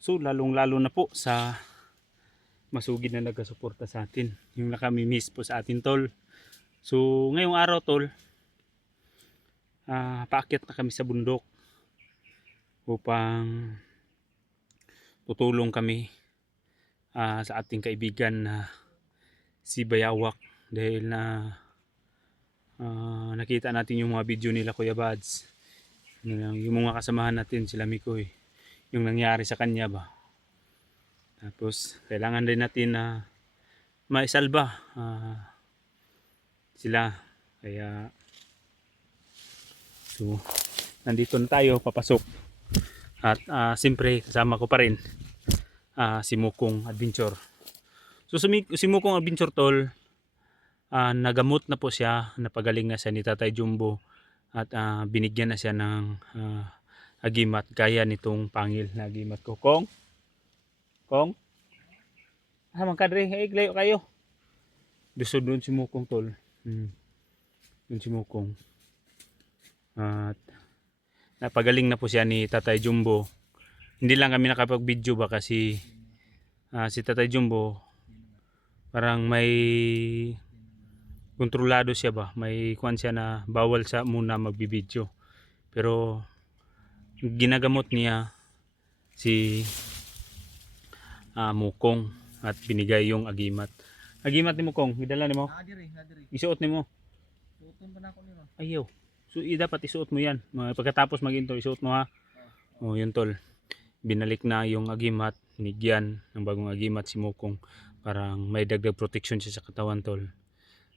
So lalong-lalo na po sa masugid na nagasuporta sa atin, yung nakami-miss po sa atin tol. So ngayong araw tol, paakyat na kami sa bundok upang tutulong kami sa ating kaibigan na si Bayawak, dahil na nakita natin yung mga video nila Kuya Bads, yung mga kasamahan natin sila Mikoy, yung nangyari sa kanya ba. Tapos kailangan din natin na maisalba sila, kaya so nandito na tayo papasok. At siyempre kasama ko pa rin si Mukong Adventure. So si Mukong Adventure tol, nagamot na po siya, napagaling na siya ni Tatay Jumbo, at binigyan na siya ng agimat gaya nitong pangil na agimat ko. Kong magkadre, layo kayo. Doon si Mukong tol. Doon si Mukong. At napagaling na po siya ni Tatay Jumbo. Hindi lang kami nakapag-video ba kasi si Tatay Jumbo parang may kontrolado siya ba, may kuan siya na bawal sa muna magbibideo, pero ginagamot niya si Mukong at binigay yung agimat ni Mukong. Gidala nimo, isuot nimo. Suoton pa na ako nimo. Ayaw, so dapat isuot mo yan pagkatapos mag-intro, isuot mo ha. Yun tol, binalik na yung agimat, binigyan ng bagong agimat si Mukong, parang may dagdag protection siya sa katawan tol.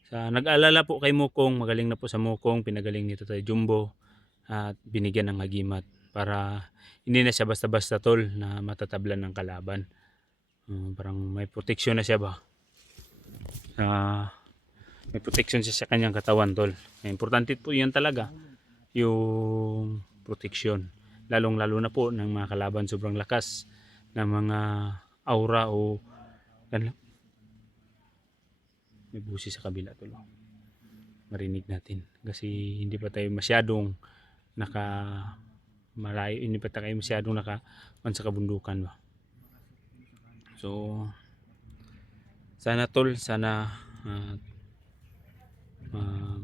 Nag-alala po kay Mukong, magaling na po sa Mukong, pinagaling ni Tatay Jumbo at binigyan ng agimat para hindi na siya basta-basta tol na matatablan ng kalaban. Parang may protection na siya ba, may protection siya sa kanyang katawan tol. Importante po yan talaga, yung protection, lalong-lalo na po ng mga kalaban sobrang lakas ng mga aura o may busi sa kabila tol, marinig natin kasi hindi pa tayo masyadong malayo, hindi pa tayo masyadong sa kabundukan ba. So sana tol,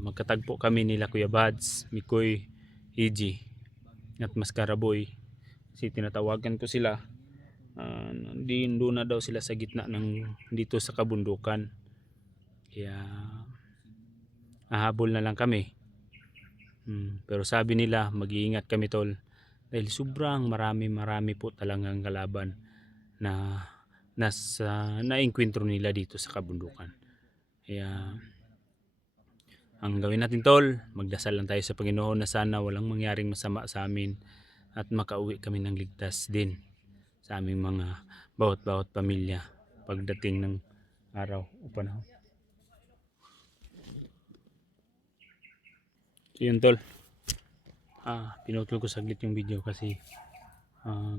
magkatagpo kami nila Kuya Bads, Mikoy, EG at Mascara Boy, kasi tinatawagan ko sila. Doon na daw sila sa gitna ng dito sa kabundukan, kaya hahabol na lang kami. Pero sabi nila mag-iingat kami tol, dahil sobrang marami po talagang kalaban na naengkwentro nila dito sa kabundukan. Kaya ang gawin natin tol, magdasal lang tayo sa Panginoon na sana walang mangyaring masama sa amin at makauwi kami ng ligtas din sa aming mga bawat pamilya pagdating ng araw o panahon. So yun tol, pinutol ko saglit yung video kasi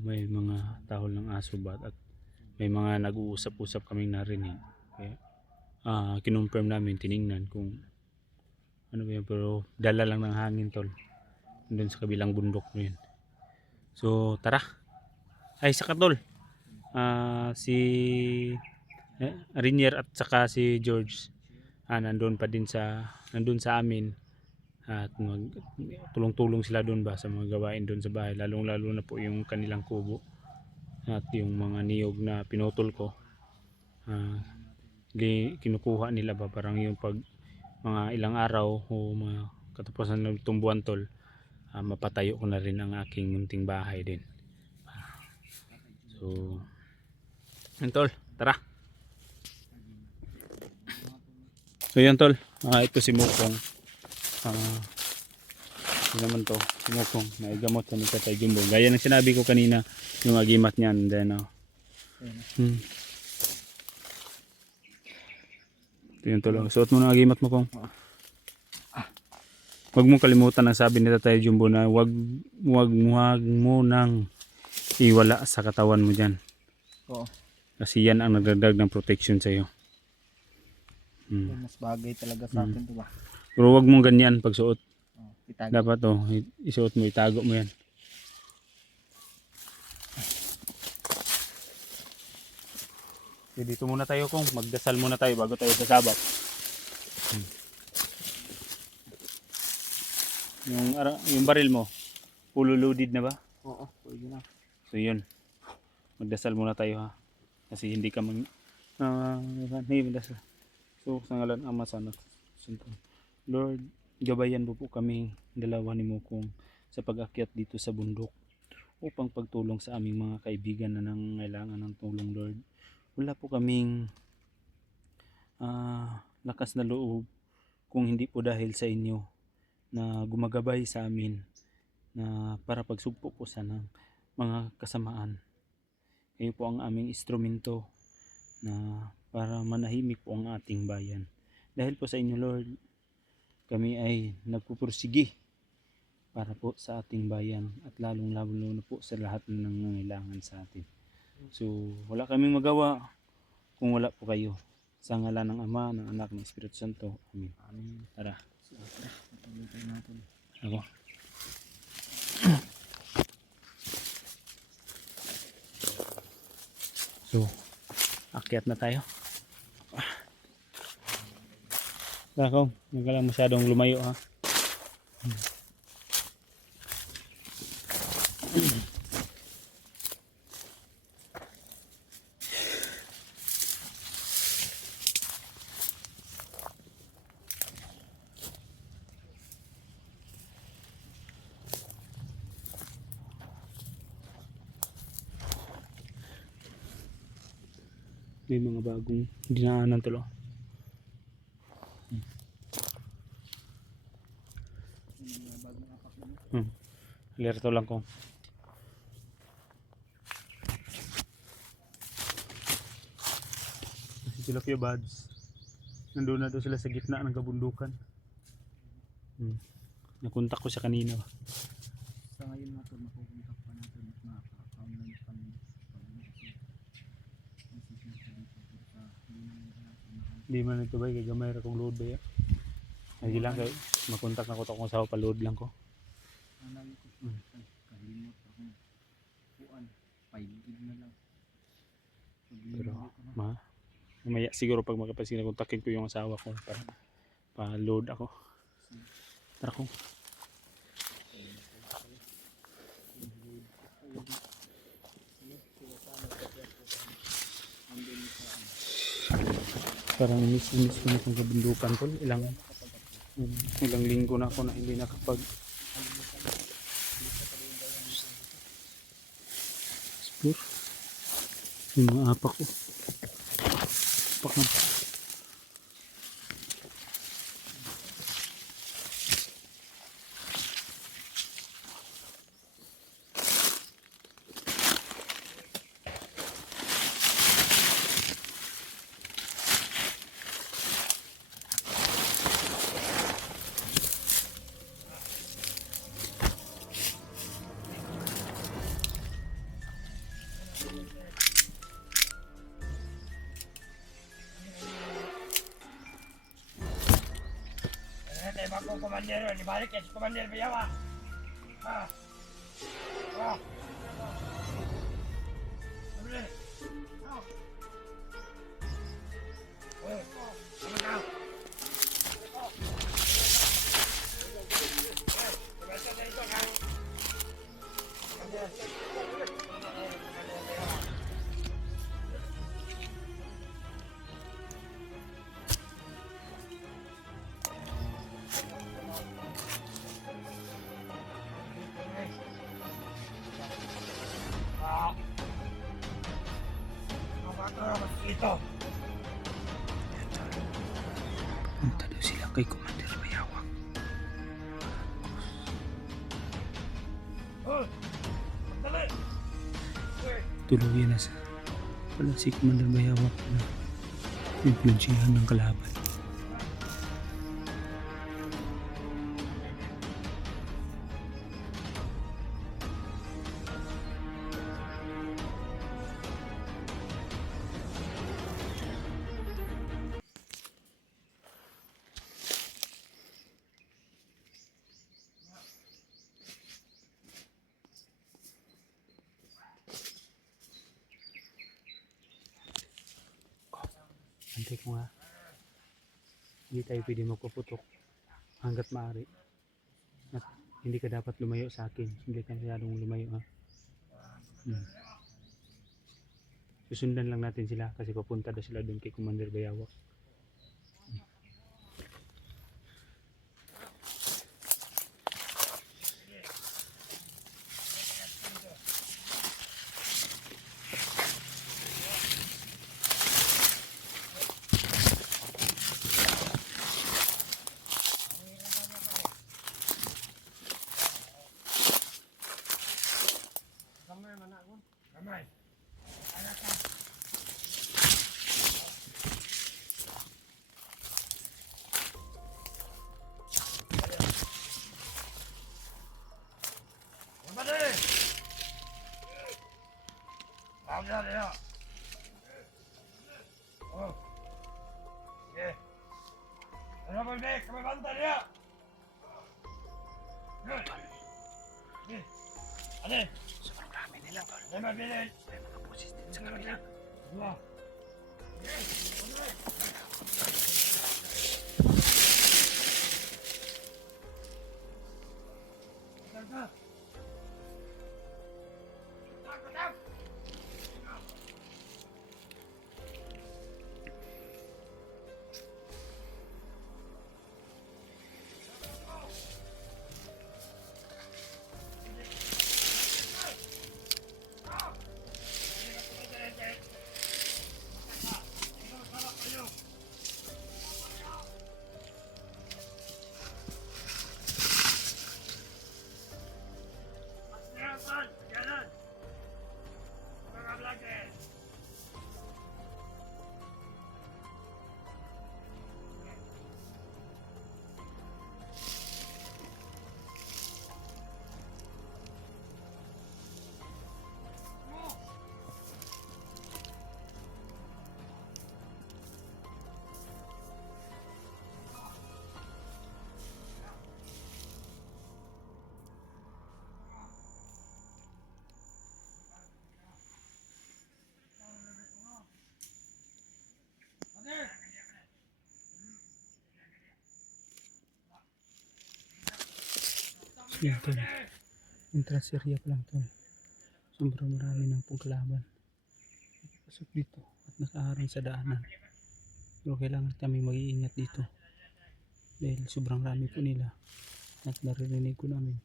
may mga tahol ng aso ba at may mga nag-uusap-usap kaming narinig, kaya kinonfirm namin, tiningnan kung ano ba yun, pero dala lang ng hangin tol doon sa kabilang bundok na yun. So tara, ay saka tol, si Rinier at saka si George nandun sa amin at tulong-tulong sila doon ba sa mga gawain doon sa bahay, lalong-lalo na po yung kanilang kubo at yung mga niyog na pinutol ko, kinukuha nila ba, parang yung pag mga ilang araw o mga katapusan ng tumbuan tol, mapatayo ko na rin ang aking munting bahay din. So yun tol, tara. So yun tol, ito si Mukong. Ito naman to, si Mukong, naigamot sa ni Tatay Jumbo. Gaya ng sinabi ko kanina, yung agimat niyan. Then, ito yun tol, suot mo ng agimat mo Kong. Huwag mong kalimutan ang sabi ni Tatay Jumbo na wag mo nang iwala sa katawan mo dyan. Oo. Kasi yan ang nagdagdag ng protection sa iyo. Mas bagay talaga sa akin, diba? Pero wag mong ganyan pagsuot. Itago. Dapat isuot mo, itago mo yan. So, dito muna tayo kung magdasal muna tayo bago tayo sasabak. Yung baril mo, full loaded na ba? Oo, pwede na. So yun, magdasal muna tayo ha. Kasi hindi ka magdasal. So sa ngalan ng Ama, Sana, Santo. Lord, gabayan mo po kami dalawa ni Mukong sa pag-akyat dito sa bundok upang pagtulong sa aming mga kaibigan na nangangailangan ng tulong, Lord. Wala po kaming lakas na loob kung hindi po dahil sa inyo na gumagabay sa amin na para pagsugpo po sa ng mga kasamaan. Kayo po ang aming instrumento na para manahimik po ang ating bayan. Dahil po sa inyo, Lord, kami ay nagpupursigi para po sa ating bayan at lalong-lalo na po sa lahat ng nangangailangan sa atin. So, wala kaming magawa kung wala po kayo. Sa ngalan ng Ama, ng Anak, ng Espiritu Santo. Amen. Amin. Tara. So, tara, patuloy tayo natin. Ako. So, akyat na tayo. Ako, huwag ka lang masyadong lumayo ha. May mga bagong dinaanan tulo. Alerto lang ko. Kasi sila Kuya Bads. Nandun na doon sila sa gitna ng kabundukan. Nakontak ko siya kanina. Sa ngayon natin, mapupuntak pa natin at makaka-online pa natin. Di man ito ba, kaya gamay ra kong load ba yan. Lagi lang kay makontak na ko kung sa pa-load lang ko. Anali ko ay kalimot akong kuan 5 gig na lang. Pero mamaya siguro pag makapasin na kontakin ko yung asawa ko para pa-load ako. Tara ko. Parang miss ko na itong kabundukan ko. Ilang linggo na ako na hindi nakapag explore. Yung mga apak ko. Apak na. Bagong komandero, dibalik ya si Komander Bayawa. Ito. Punta daw sila kay Commander Bayawak. Dali. Tuluyan na sa pala si Commander Bayawak na influensyahan ng kalaban. bantay ko nga. Hindi tayo pwede magpaputok hanggat maaari. At hindi ka dapat lumayo sa akin. Hindi ka masyadong lumayo ha. Susundan lang natin sila kasi papunta daw sila doon kay Commander Bayawak. Kamay. Kamay. Kamay dia. Oh. Oke. Ano ba dek? Kamay banta dia. Ade. Sobrang rami nila tol. Ano ba bilin? May mga pusis din sa kabila. Dua. Jalan. Mga vlogger. Yan tol. Entrance area pa lang tol. Sobrang marami ng pong kalaban. Pasok dito at nakaharang sa daanan. Pero kailangan kami mag-iingat dito. Dahil sobrang rami po nila. At naririnig ko namin.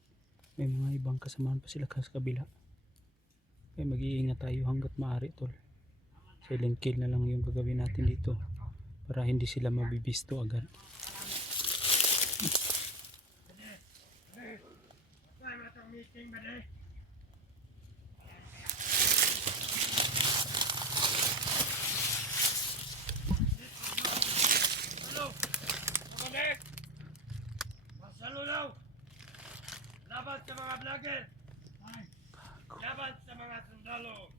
May mga ibang kasamahan pa sila sa kabila. Kaya mag-iingat tayo hanggat maaari tol. Silent kill na lang yung gagawin natin dito. Para hindi sila mabibisto agad. Meeting ba deh? Halo. Mga dek. Masalo daw. Laban sa mga vlogger. Laban sa mga sundalo.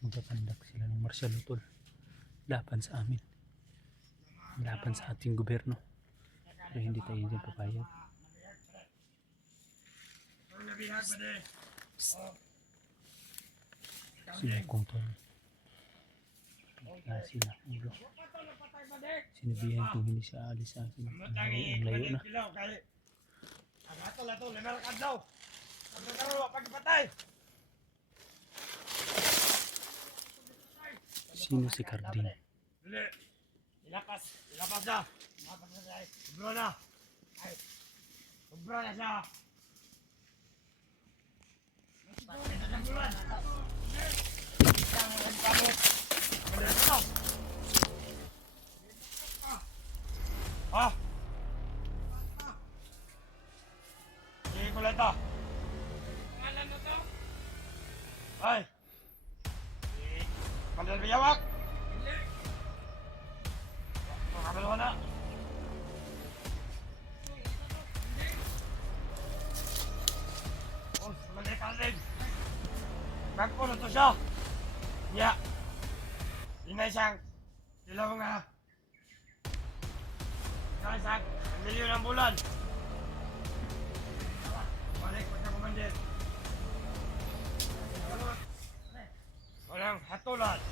Magpapandak sila ng martial law tol. Laban sa amin. Laban sa ating gobyerno. Pero hindi tayo dyan papayag. Ang nabihag ba deh? Sinukong tol. Wala sila ulo. Sinabihan kung hindi siya aalis sa akin. Ang layo na. Ang atol na to, limal ka daw. Ang nagkaroon, pagpatay. Sino si Carding? Dili. Ilapas na. Ilapas na siya. Sobra na. Ay. Sobra na siya. Bakit na ng bulan? Ang kamot. Ano? Ha? Sige ko lang ito. Pangalan mo to? Ay. Commander Bayawak? Hindi. Makabalo ka na. Oh, Commander Carlin. Bagpo na to siya. Yeah. Inay siyang ilaw nga. Inay siyang milyon ng bulan. Balik ko sa Commander. Walang hatulan.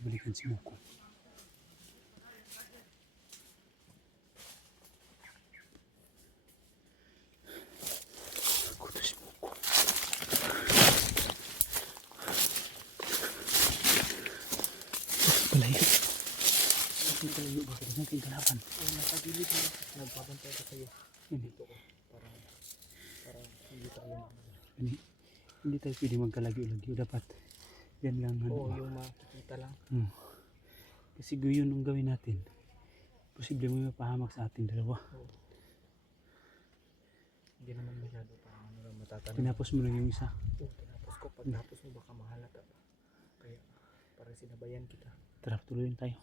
balikan si Moko. Ako to si Moko. Palayo. Palayo ba? Kasi natin kalaban. Nakagilid na. Nagpapantay ka sa'yo. Hindi. Dito ko. Para hindi tayo Hindi tayo pwede magkalagyo-lagyo. Dapat yan lang. Oo, yung makikita lang. Kasi guyon ang gawin natin. Posible mo mapahamak sa ating dalawa. Hindi naman masyado parang ano lang matatanong. Tinapos mo lang yung isa. Oo, tinapos ko. Pagtapos mo baka mahalata pa. Kaya para sinabayan kita. Tara, tuloy tayo.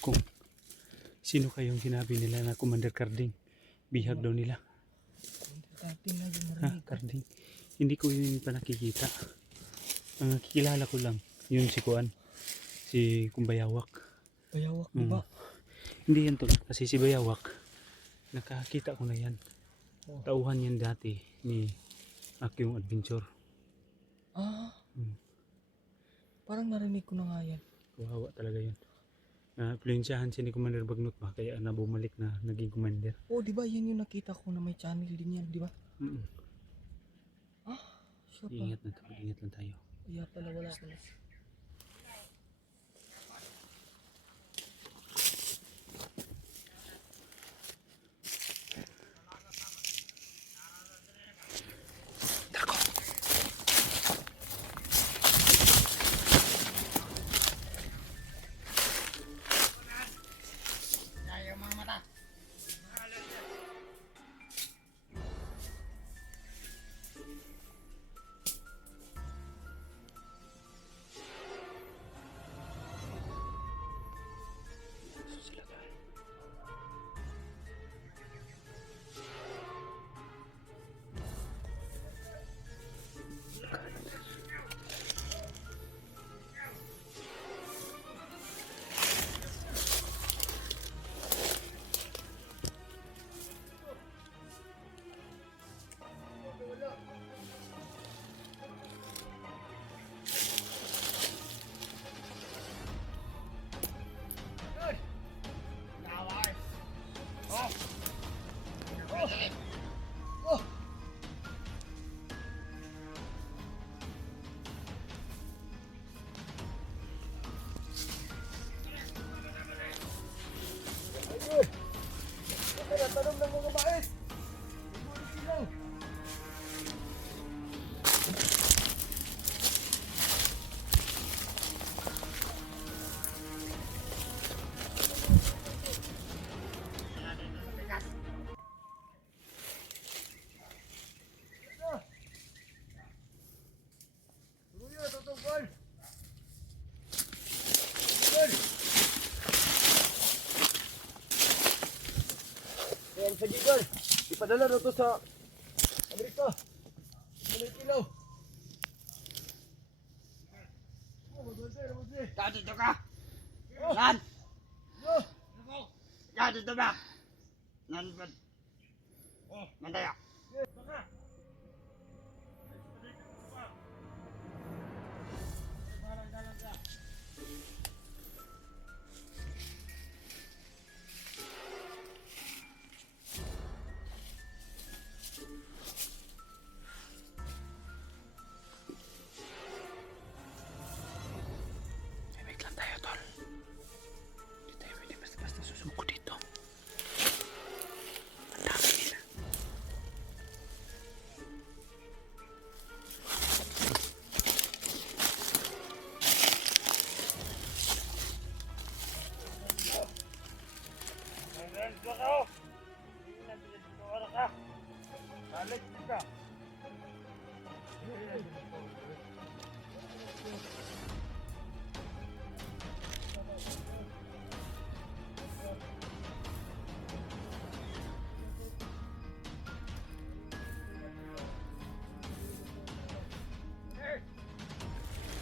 Kung sino kayong sinabi nila na Commander Carding, bihag daw nila. Dati na yung Ha, marinig. Carding. Hindi ko yun pa nakikita. Ang nakikilala ko lang, yun si Kuan, si Kumbayawak. Bayawak, di ba? Hindi yan tol, kasi si Bayawak, nakakita ko na yan. Oh. Tauhan yan dati ni Akyong Adventure. Ah, Hmm. parang narinig ko na nga yan. Kawawa talaga yun. Na-influensyahan siya ni Commander Bagnot ba, kaya na bumalik na naging commander. Oh, di ba yan yung nakita ko na may channel din yan, di ba? Mm. Siya pa. Ingat na tayo, ingat lang tayo. Kaya pala wala ko na. Sila tayo. Tanong ng mga bait! Ayan sa Gigol, ipadala na to sa Amerika. Kilo. Ikaw dito ka! Nan! Ikaw dito ba? Nan ba? Mandaya! Wait lang tayo tol. Hindi tayo pwede basta-basta susuko dito. Ang dami nila.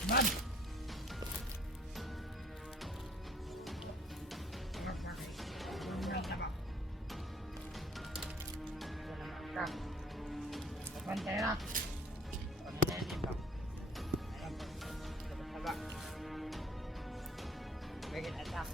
Man! Anak sa akin. Tulungan ka ba? Salamat ka. Kapantay na. Panayin ka. Alam mo. Sabat-sabat. Bagay na ito.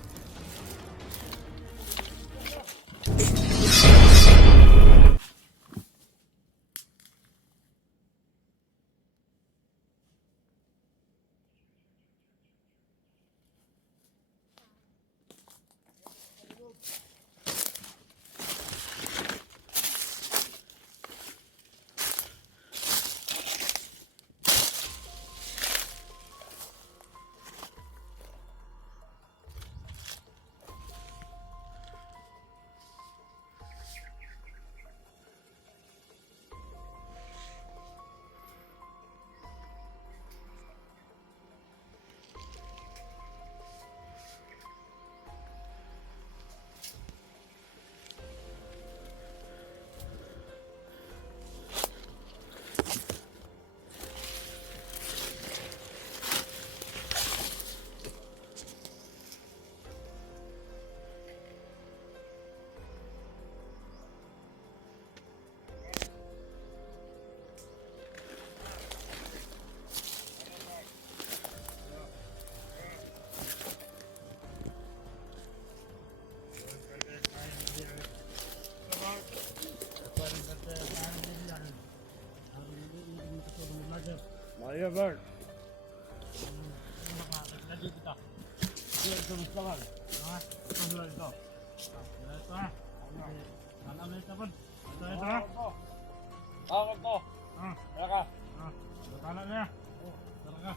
Maria Bird. Lagi kita. Dia terus jalan. Ah, terus lagi tu. Ito na. Sana may tapon. Ito na. Tawag ko. Tara ka. Tara na. Tara ka.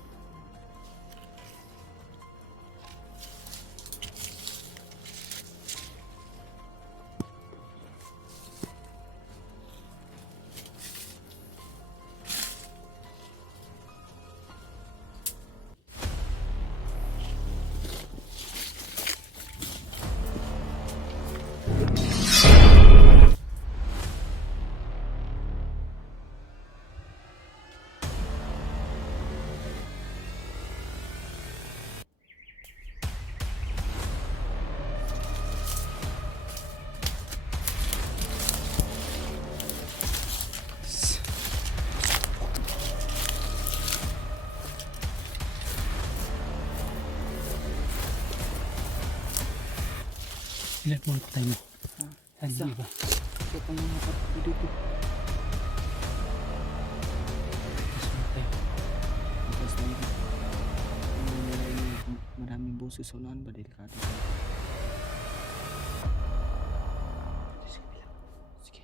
Ilan mo ang patay mo? Saan ba? Ito pang mga kapatid dito. Mas patay. Tapos na yun. Maraming boses sa unahan ba? Delikado. Sige, sige.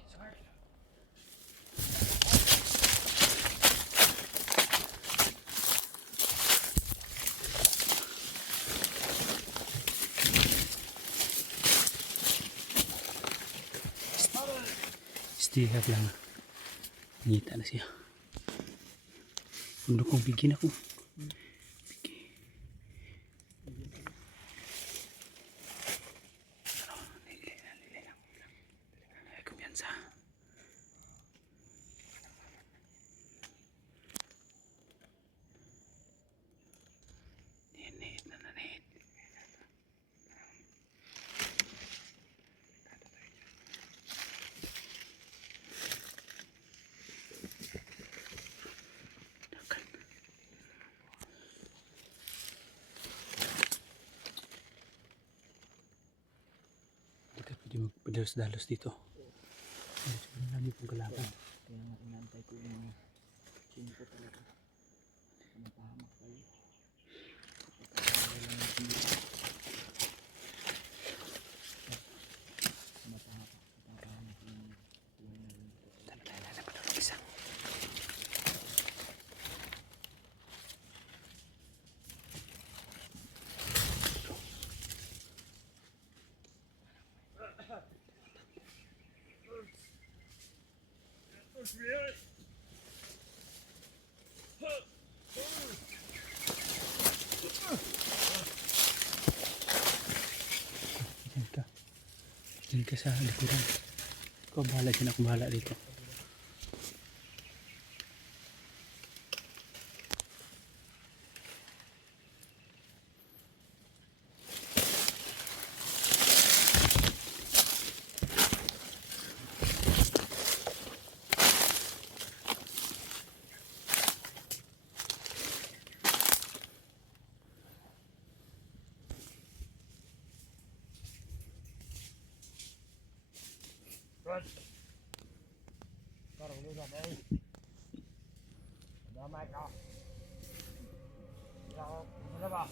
Stihap lang. Ngita na siya. Kundo kong bigyan ako. Bigyan. Ano? Nili lang. Ay, kumpiyansa. Nihit na nanihit. Hindi magpadalos-dalos dito. Marami pong kalaban. Kaya nga inantay ko yung sino ko talaga. Mapahamak kayo. Mapahamak yung Tala na patulog isa. Diyan ka. Diyan ka sa likuran. Ikaw bahala dyan, ako bahala dito. lusa tayo. Damay ka. Wala ba?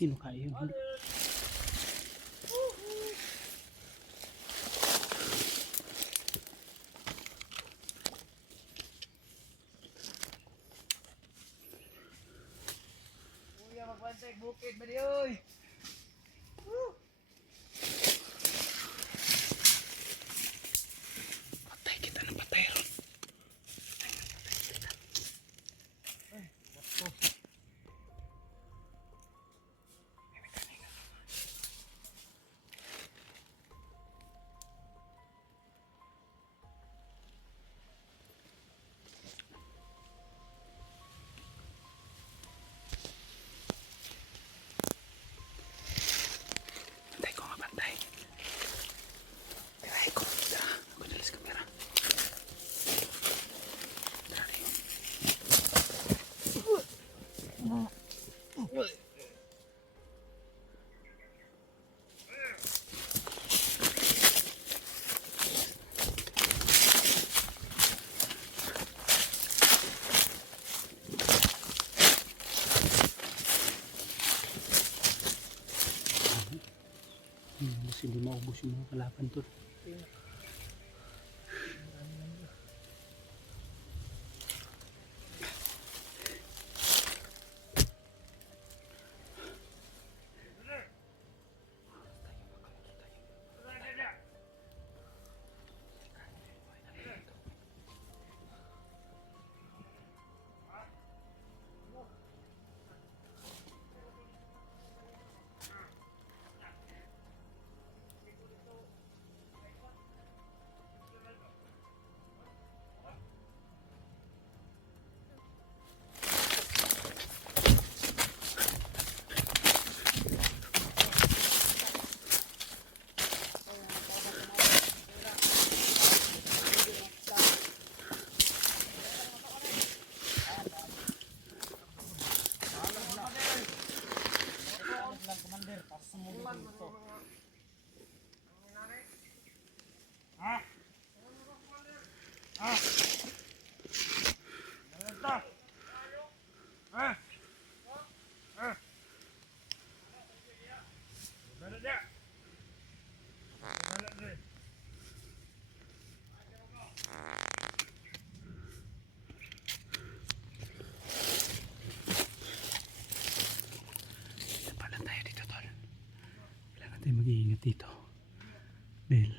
Sino kaya yun? Kuya, magpantek bukid ba di oy? Patay kita ng patay ron. Patay ko nga patay. Tiray ko. Tara, ako dalas kamera. Tara rin. Hindi maubos yung mga kalaban to. Mag-iingat dito dahil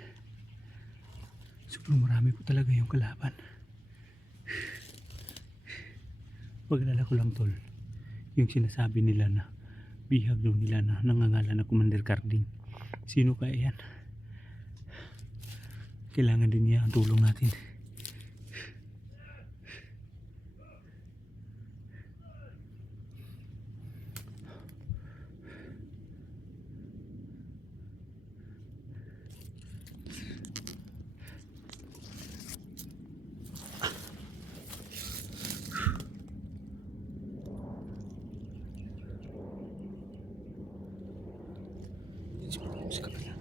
sobrang marami po talaga yung kalaban. Pag-alala ko lang tol, yung sinasabi nila na bihag daw nila na nangangalan na Commander Carding, sino kaya yan? Kailangan din niya ang tulong natin. Sa kabila.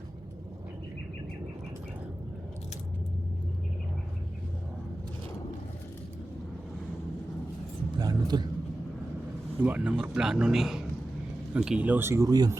Plano tol. Luma ng plano ni. Ang kilaw siguro yun.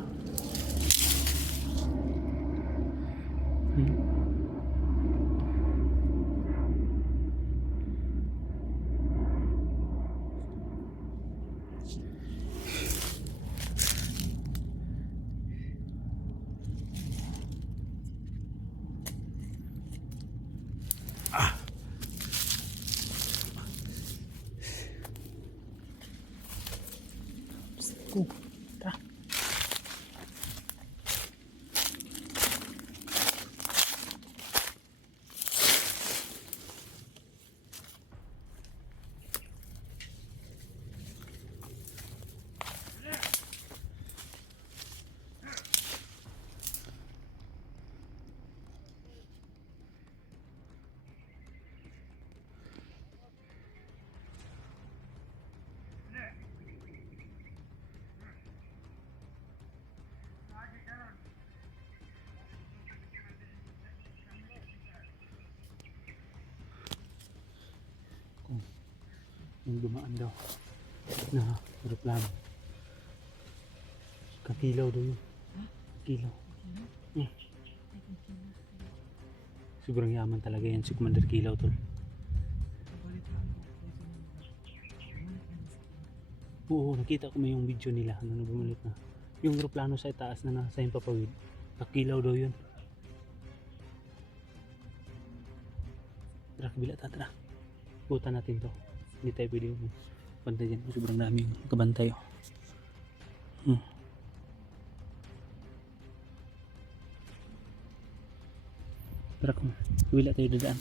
Go. Tara. Yung dumaan daw na aeroplano. Kakilaw daw yun. Kilaw. Sobrang yaman talaga yan si Commander Kilaw tol. Oo, nakita ko may yung video nila na bumalik na. Yung aeroplano sa itaas na nasa yung papawid. Kakilaw daw yun. Tara, kabila tara. Puta natin to. Hindi tayo pwede yung bantay dyan. Sobrang daming kabantay. Tara kung wala tayo dadaan.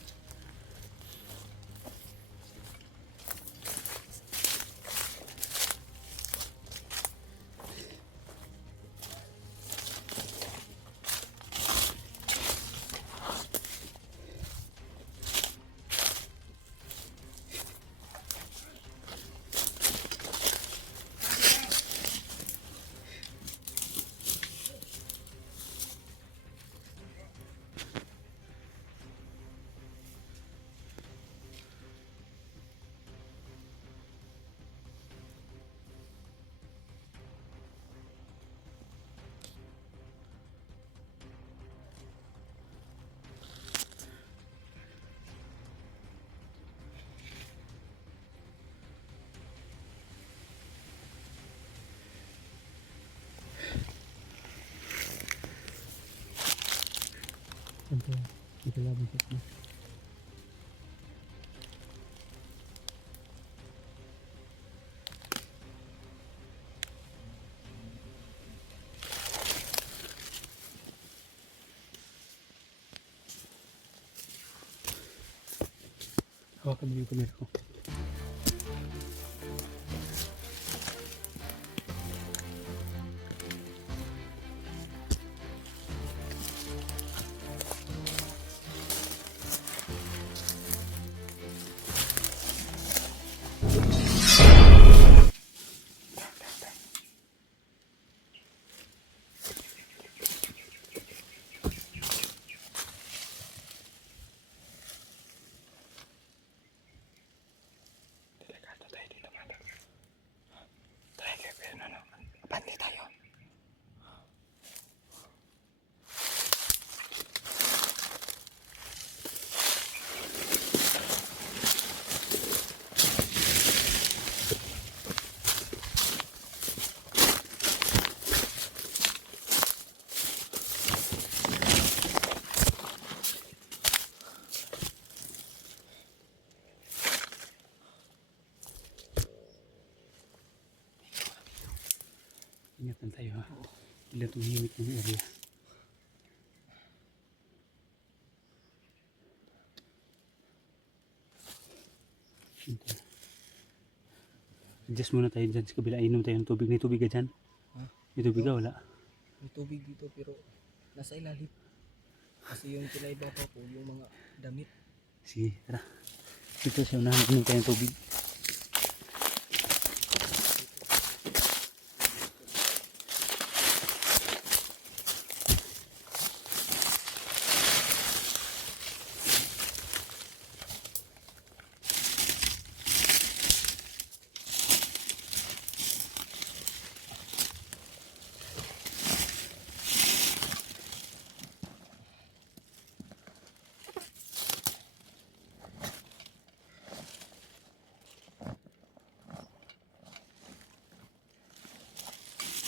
Ito lang na. Hawakan mo yung kamera ko. Pandi tayo. Ingatan tayo ha. Bila tumihimik ng area. Adjust muna tayo dyan sa kabila. Inom tayo ng tubig. May tubig ka dyan? May tubig ka? Wala. May tubig dito pero nasa ilalim. Kasi yung pinaibabaw po yung mga damit. Sige, tara. Dito siya unahan. Inom tayo ng tubig.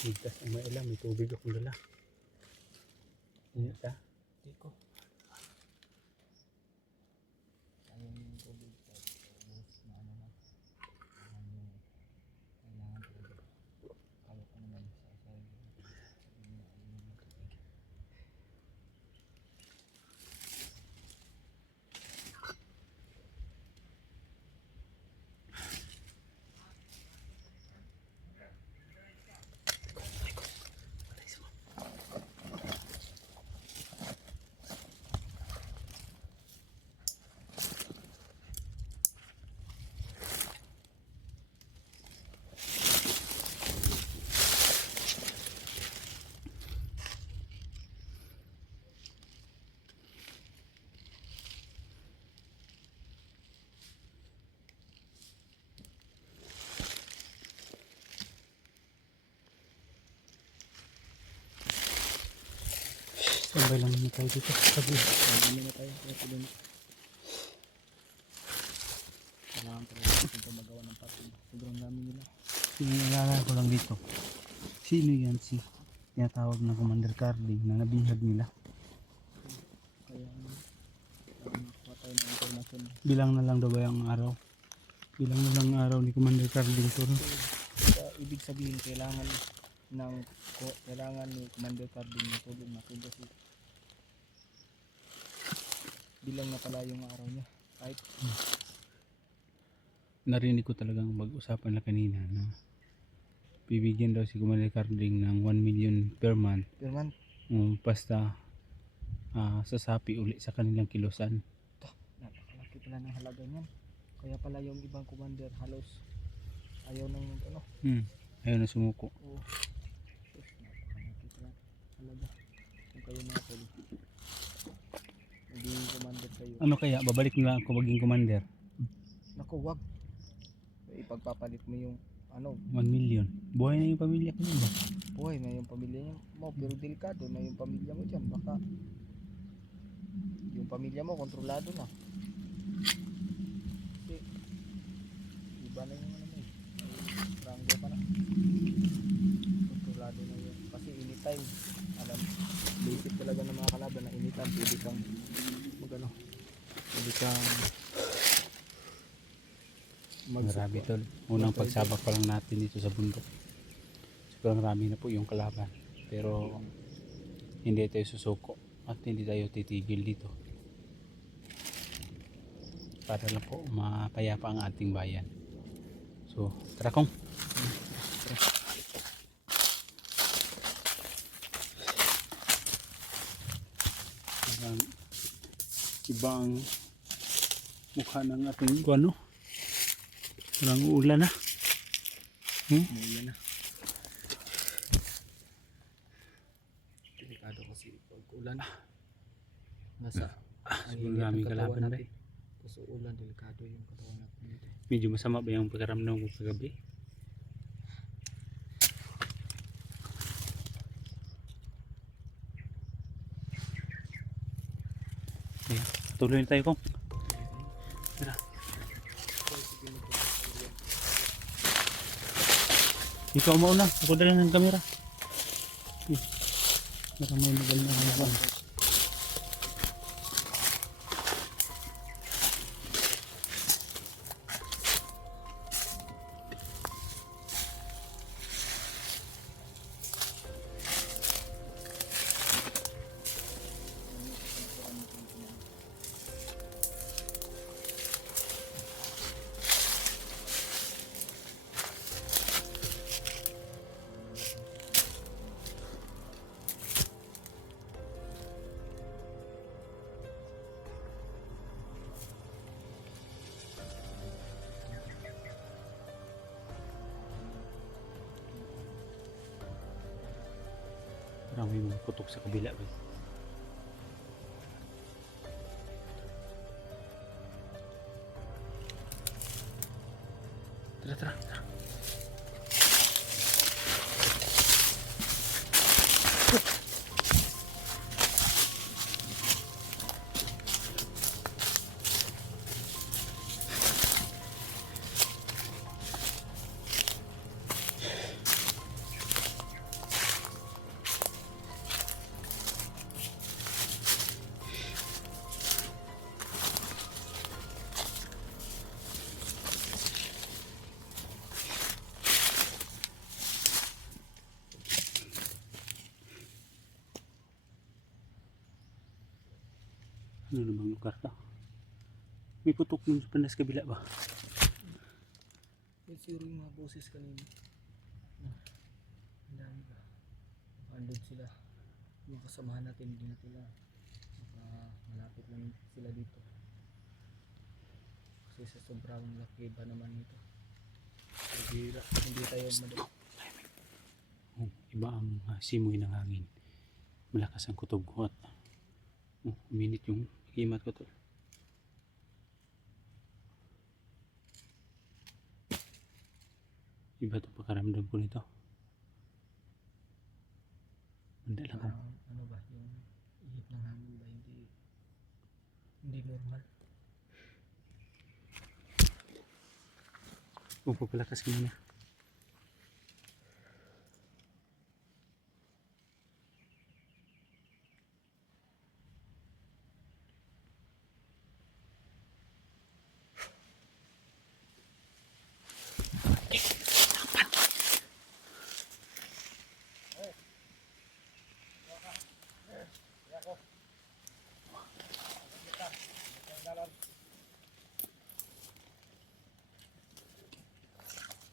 Ligtas ang may alam, may tubig akong dala. Ingat ka. Hindi ko. Ayun yung tubig. Ubus na ano na. Kailangan talaga. Kaya ko naman sa sarili. Sabihin na ayun yung tubig. Sabay lang muna tayo dito. Sabi. Ano na tayo? Kaya tuloy na. Kailangan talaga natin magawa ng patin. Sobrang dami nila. Sinilala ko lang dito. Sino yan si tinatawag na Commander Carding na nabihag nila? Kaya makakuha tayo ng informasyon. Bilang na lang daw ba ang araw? Bilang na lang ang araw ni Commander Carding to. Ibig sabihin kailangan ni Commander Carding ng tulong natin kasi bilang na pala yung araw niya kahit Narinig ko talagang mag-usapan na kanina na bibigyan daw si Commander Carding ng 1 million per month. per month. Basta sasapi uli sa kanilang kilusan. Napakalaki pala ng halaga niyan. Kaya pala yung ibang commander halos ayaw ng ano. Ayaw na sumuko. Oo. Napakalaki pala halaga. Kung kayo mga tol maging commander kayo. Ano kaya? Babalik nila ako maging commander? Naku, wag. Ipagpapalit mo yung ano, 1 million. Buhay na yung pamilya ko ba? buhay na yung pamilya mo pero delikado na yung pamilya mo dyan. Baka yung pamilya mo kontrolado na. Kasi iba na yung ano mo eh. Rango ka na. Kontrolado na yun. Kasi anytime, alam, basic talaga ng mga kalaban na anytime pwede kang magano. Pwede kang Marami tol. Unang pagsabak pa lang natin dito sa bundok. Sobrang rami na po yung kalaban. Pero hindi tayo susuko at hindi tayo titigil dito. Para lang po mapayapa ang ating bayan. So, tara kong. Parang ibang mukha ng ating ano. Parang ulan na. Umulan na. Delikado kasi pag ulan. Nasa Sobrang daming kalaban ba? Kasi ulan, delikado yung katawan natin dito. Medyo masama ba yung pagkaramdam ko kagabi? Ayan, tuloy na tayo kong. Tara. Ikaw mauna, ako dala ng kamera. Baka may magaling na halaban. Parang may mga putok sa kabila ba? Tara, tara, tara. Ano namang lugar to? May putok nun sa panas kabila ba? Yan siguro yung mga boses kanina. Ang dami ba? Andun sila. Yung mga kasamahan natin, hindi na sila. Malapit lang sila dito. Kasi sa sobrang laki ba naman nito. Hindi tayo madali. Oh, iba ang simoy ng hangin. Malakas ang kutob ko at uminit yung himat ko tol. Iba ito pakaramdam ko nito. Manda lang ako. Ano ba? Yung ihip ng hangin ba? Hindi normal. Pagpalakas ka muna.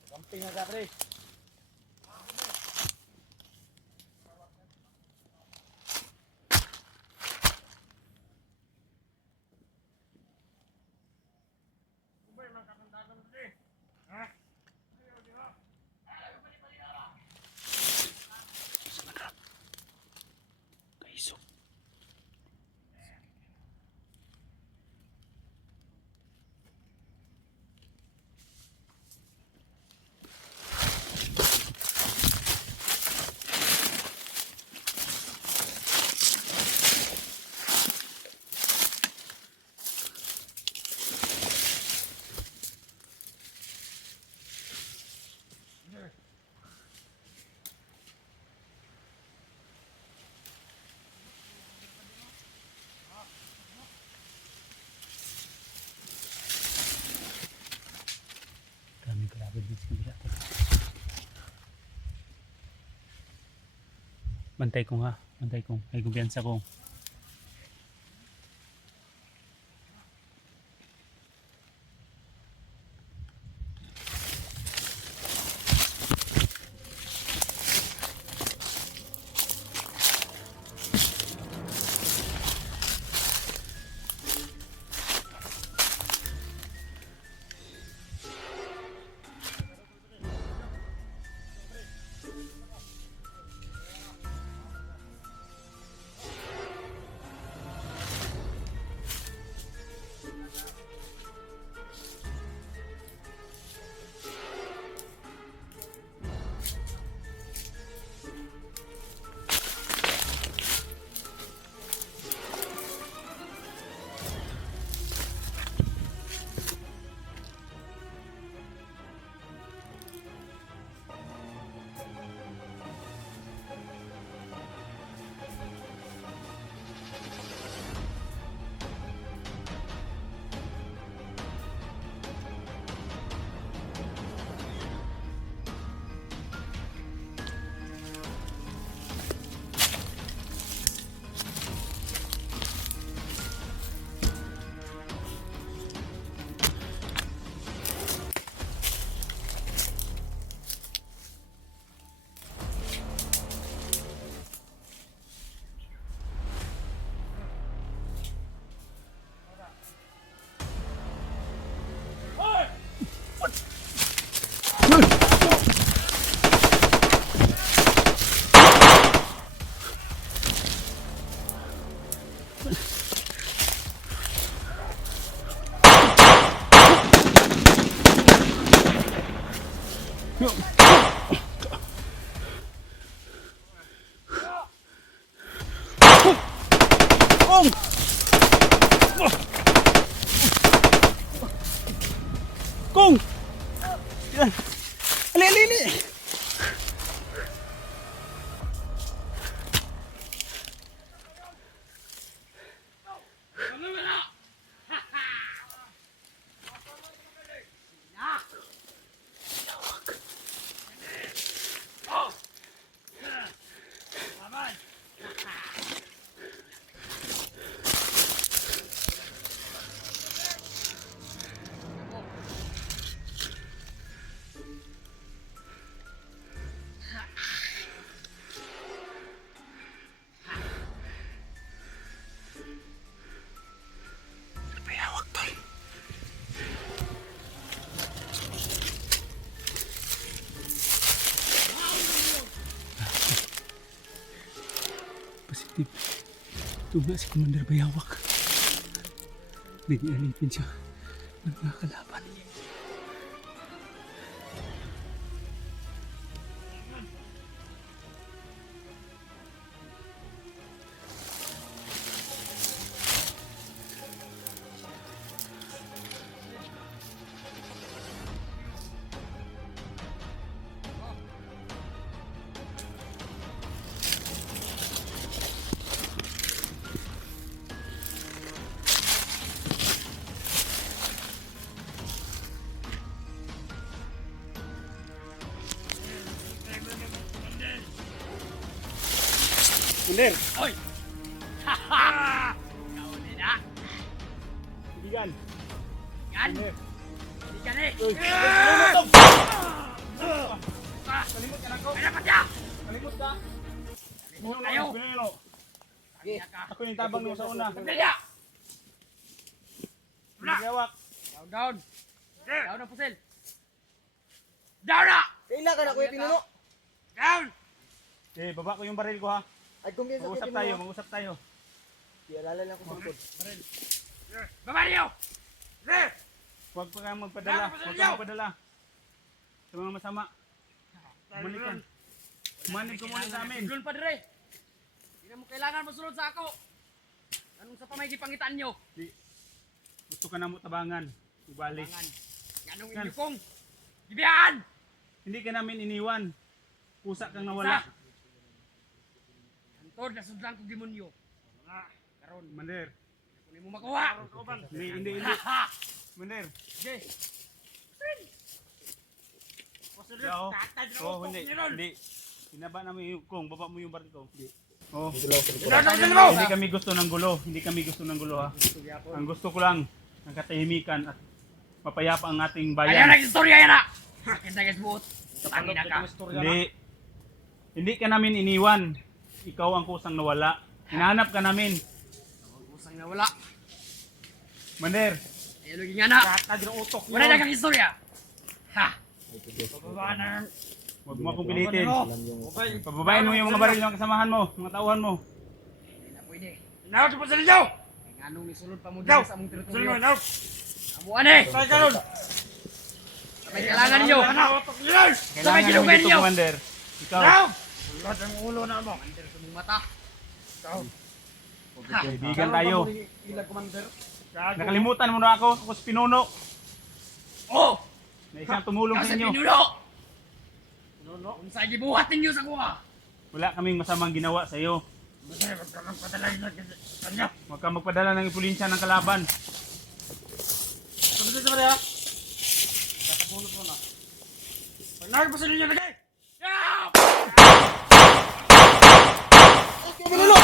Camping na ka, pre. Kaiso. Daming kalabad dito sa kabila. Bantay ko nga. Bantay ko. Ay kumpiyansa ko. positive. Ito nga si Commander Bayawak. Nag-ialipin siya ng mga kalaban. Commander! Oy! Haha! Ikaw din ha? Ibigan! Yan! Hindi ka eh! Kalimut ka na ko! Kaya pa siya! Kalimut ka! Kalimut kayo! Okay. Ako yung tabang mo sa una. Pagdaya! Wala! Bayawak! Down, down! Down ang pusil! Down na! Kaila ka na Kuya Pinuno. Down! Eh, baba ko yung baril ko ha. Ay kumpiyansa Kuya Mag-usap Pinuno. tayo, mag-usap tayo. Ialala lang ako sa likod. Baba niyo! Huwag pa kang magpadala. Huwag kang magpadala. Sa mga masama. Bumalik ka. Umanib ko muna sa amin. Doon pa dire! Hindi na mo kailangan masunod sa ako! Anong sa pamay-gipangitaan nyo? Gusto ka na mo tabangan. Ibalik. Anong inyo kong gibiyaan! Hindi ka namin iniwan. Pusa kang nawala. Antod, nasudlan ko demonyo. Karon, Commander. kunin mo makuha! Hindi. Ha! Commander. Sige! Oo. Oh, hindi. Hinaba namin yung kung baba mo yung baril ko. Hindi. Oh. Hindi kami gusto ng gulo. Hindi kami gusto ng gulo ha. Ang gusto ko lang ang katahimikan at mapayapa ang ating Ayan bayan. ang istorya yan na! Kita guys buot! Tangina ka! Hindi ka namin iniwan. Ikaw ang kusang nawala. Hinahanap ka namin. Kusang na wala! Commander. Ayaw lagi nga na! utok Wala na kang istorya! Ha! Pababa na! Huwag mo akong pilitin. Pababain mo yung mga baril ng kasamahan mo, mga tauhan mo. Hindi na pwede. Inawat po sa ninyo! Kaya anong nisulod pa mo dito sa among teritoryo? Abuan eh! Sabay kailangan ninyo! Sabay Kailangan ginugan namin dito, ninyo! Commander. Ikaw. Ulot ang ulo na mo! Commander sa mong mata! Kaibigan tayo. Nakalimutan mo na ako. Ako si Pinuno. Oh! Na isang tumulong sa Kasi inyo. pinuno! Kung saan gibuhat ninyo sa kuha! Wala kaming masamang ginawa sa iyo. Huwag ka magpadala yun sa kanya! Huwag kang magpadala ng impluensya ng kalaban. Sabi sa mga tatapulot mo na. Paglahat pa sa ninyo lagay! Yeah! Kuya Pinuno!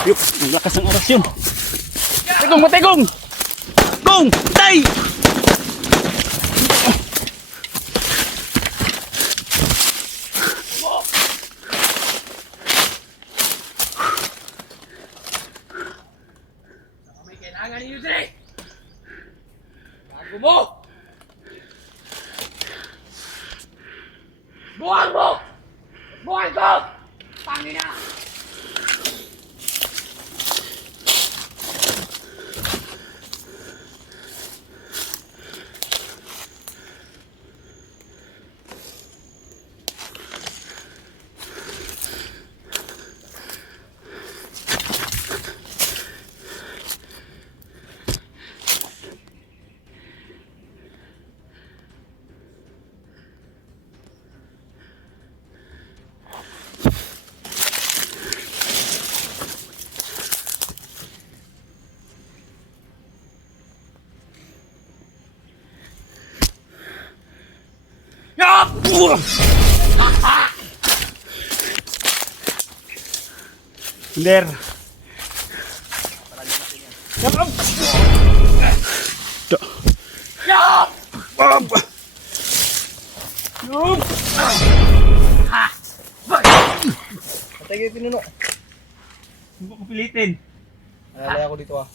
Yup, ang lakas ng aras yun. Tegong, mategong! Gong! Tay! May kailangan ninyo diri! Bago mo! Buwan mo! Buwan ko! Pangina! Commander. Patay Kuya Pinuno. Huwag mo ko pilitin. Alala ako dito ah.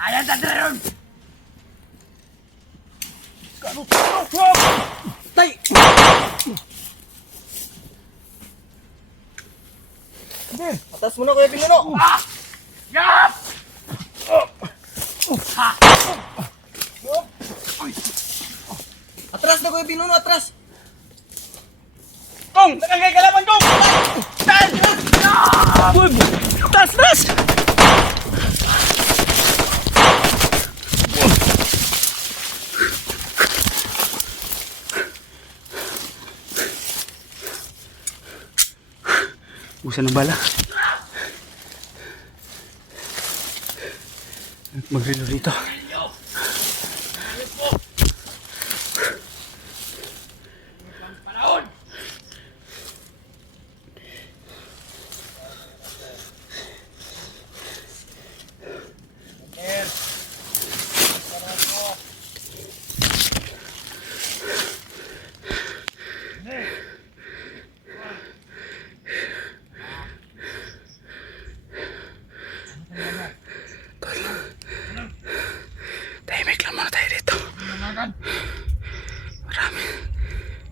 Ayan sa drum! Tay! Atas mo na Kuya Pinuno! Yap! Atras na Kuya Pinuno, atras! Kung! Nakagay ka laban, Kung! Uy! Taas, taas! Busan ng bala. Magrilo dito. Tahimik lang muna tayo dito. Marami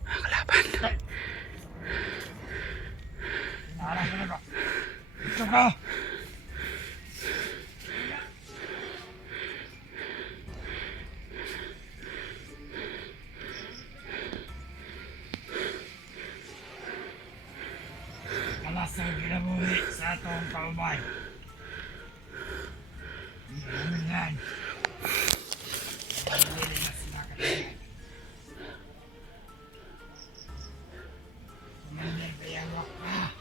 ang kalaban. Ito ka! Alas ang ginabuhi sa atong kaumay. Hindi namin yan. Hindi na sila kailangan. Kumanday bayawak ka.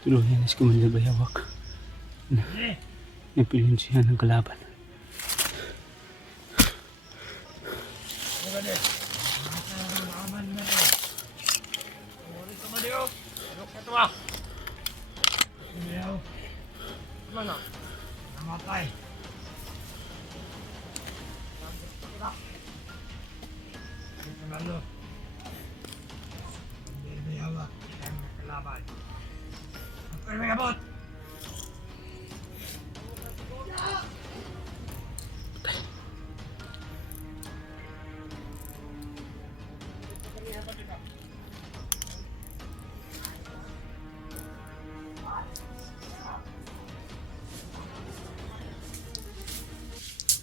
Tuluyan si Commander Bayawak. Hindi. Napilinsihan ng kalaban. Ano ba din? Nakakalaman na rin. Uri ka ba diyo? Ano ka ito ah? Ayaw. Ano na? Namatay. Ito lalo. Hindi bayawak. Ang kalaban. Ang kaya may abot.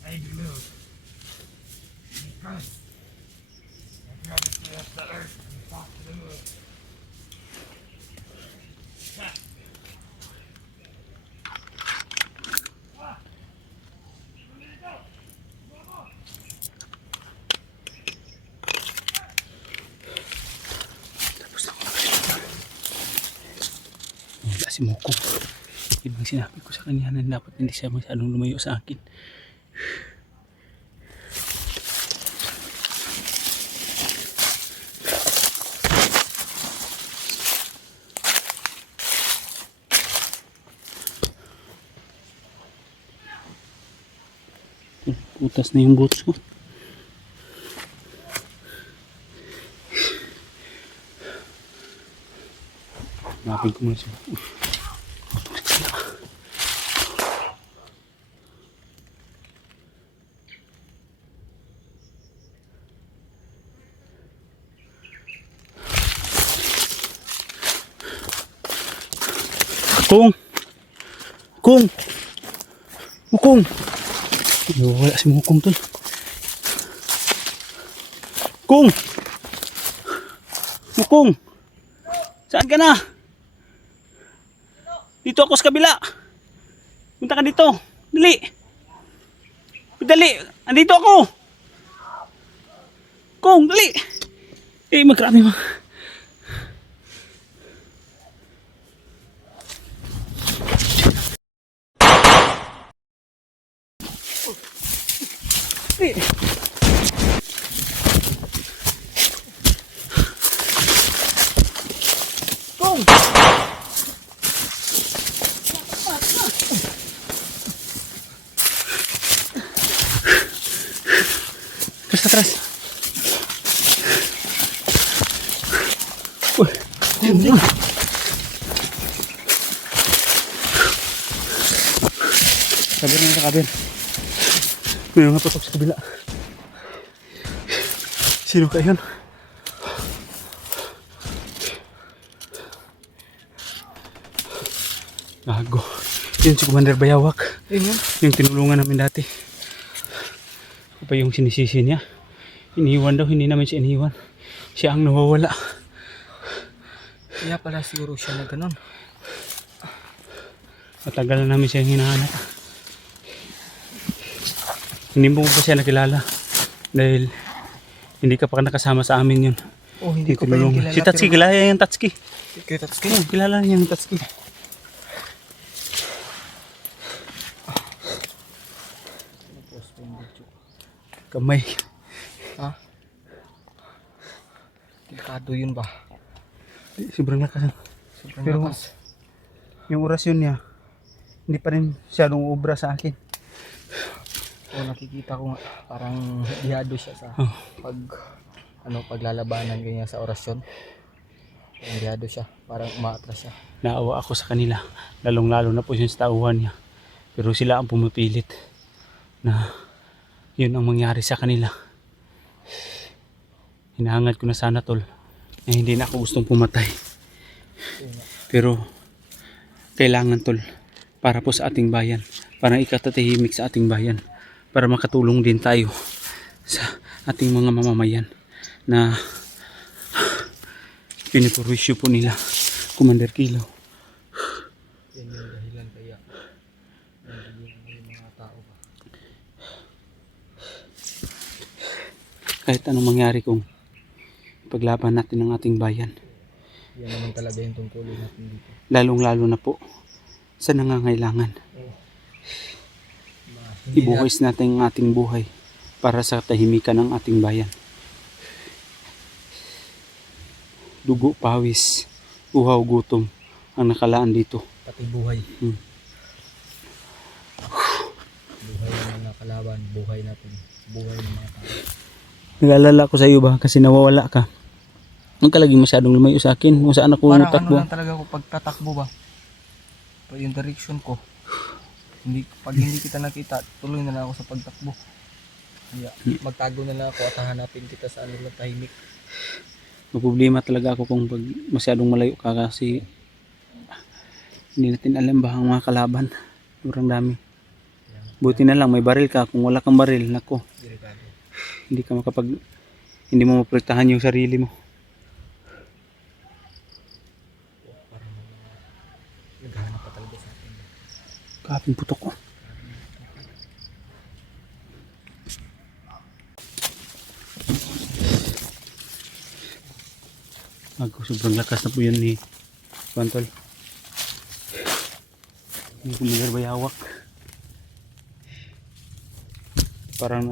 Ay, Lord. Because I got to get the earth and talk to the moon. Tapos na ako nakalito. Wala si Moko. Yun ang sinabi ko sa kanya na dapat hindi siya masyadong lumayo sa akin. Putas na yung boots ko. Hanapin ko muna siya. Kung! Kung! Mukong! Wala si Mukong tol. Kung! Mukong! Saan ka na? Dito ako sa kabila. Punta ka dito. Dali. Dali. Andito ako. Kung, dali. Eh, magkarami mo. Dali. Kung. Atras. Uy, kabir na kabir. May mga patok sa kabila. Sino ka yun? Gago. Yun si Commander Bayawak. Yun yun. Yung tinulungan namin dati. Ano pa yung sinisisi niya? Iniwan daw, hindi namin siya iniwan. Siya ang nawawala. Kaya pala siguro siya na ganun. Matagal na namin siya hinahanap. Hindi mo pa siya nakilala. Dahil hindi ka pa nakasama sa amin yun. Oh, hindi ko pa yung kilala. Si Tatsuki, kilala yung Tatsuki. Kaya Tatsuki. Oh, kilala niya yung Tatsuki. Kamay. Ha? Delikado yun ba? Sobrang lakas. Sobrang Pero lakas. yung orasyon niya, hindi pa rin masyadong obra sa akin. O nakikita ko nga, parang dihado siya sa paglalabanan ganyan sa orasyon. Parang dihado siya, parang umaatras siya. Naawa ako sa kanila, lalong lalo na po yung sa tauhan niya. Pero sila ang pumipilit na yun ang mangyari sa kanila. Hinahangad ko na sana tol, na hindi na ako gustong pumatay. Pero kailangan tol, para po sa ating bayan, para ikatatahimik sa ating bayan, para makatulong din tayo sa ating mga mamamayan na pinipurwisyo po nila Commander Kilo. Yan yung dahilan kaya nagiging mga tao ba. Kahit anong mangyari kung paglaban natin ng ating bayan, Yan naman talaga yung tungkulin natin dito. lalong lalo na po sa nangangailangan. Ibuhis natin ang ating buhay para sa tahimikan ng ating bayan. Dugo, pawis, uhaw, gutom ang nakalaan dito. Pati buhay. Hmm. Buhay ng mga kalaban, buhay natin, buhay ng mga tao. Nag-alala ko sa iyo ba kasi nawawala ka. Huwag ka laging masyadong lumayo sa akin kung saan ako Parang ano natakbo. lang talaga ako pagtatakbo ba? Yung direction ko. Pag hindi kita nakita, tuloy na lang ako sa pagtakbo. Kaya magtago na lang ako at hahanapin kita sa ano lang tahimik. Problema talaga ako kung pag masyadong malayo ka kasi hindi natin alam ba ang mga kalaban. Sobrang dami. Buti na lang may baril ka. Kung wala kang baril, nako, Delikado. hindi mo maprotektahan yung sarili mo. Parang naghahanap pa talaga sa atin. Kaping putok ko. Sobrang lakas na po yun ni Pantol. Hindi ko Commander Bayawak. Parang